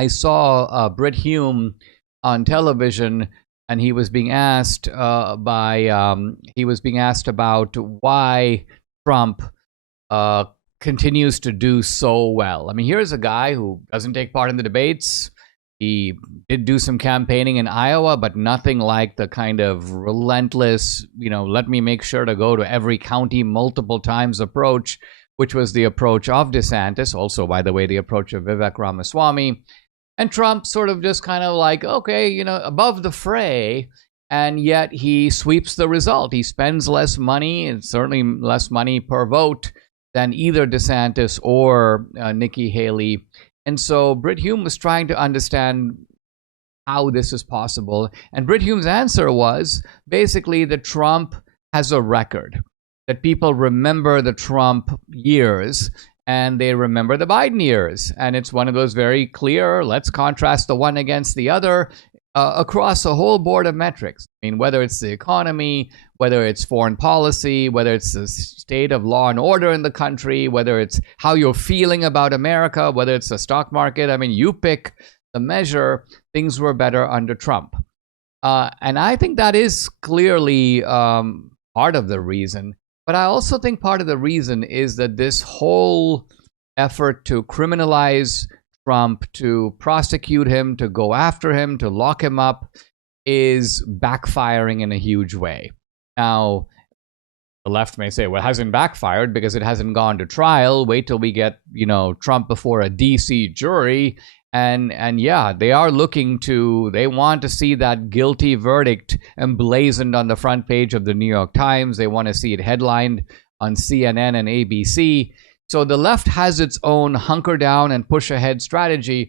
I saw Brit Hume on television, and he was being asked he was being asked about why Trump continues to do so well. I mean, here's a guy who doesn't take part in the debates. He did do some campaigning in Iowa, but nothing like the kind of relentless, let me make sure to go to every county multiple times approach, which was the approach of DeSantis, also, by the way, the approach of Vivek Ramaswamy. And Trump sort of just kind of like, okay, above the fray, and yet he sweeps the result. He spends less money, and certainly less money per vote, than either DeSantis or Nikki Haley. And so Brit Hume was trying to understand how this is possible. And Brit Hume's answer was basically that Trump has a record, that people remember the Trump years and they remember the Biden years. And it's one of those very clear, let's contrast the one against the other across a whole board of metrics. I mean, whether it's the economy, whether it's foreign policy, whether it's the state of law and order in the country, whether it's how you're feeling about America, whether it's the stock market. I mean, you pick the measure, things were better under Trump. And I think that is clearly part of the reason. But I also think part of the reason is that this whole effort to criminalize Trump, to prosecute him, to go after him, to lock him up, is backfiring in a huge way. Now, the left may say, well, it hasn't backfired because it hasn't gone to trial. Wait till we get, Trump before a DC jury. And yeah, they want to see that guilty verdict emblazoned on the front page of the New York Times. They want to see it headlined on CNN and ABC. So the left has its own hunker down and push ahead strategy.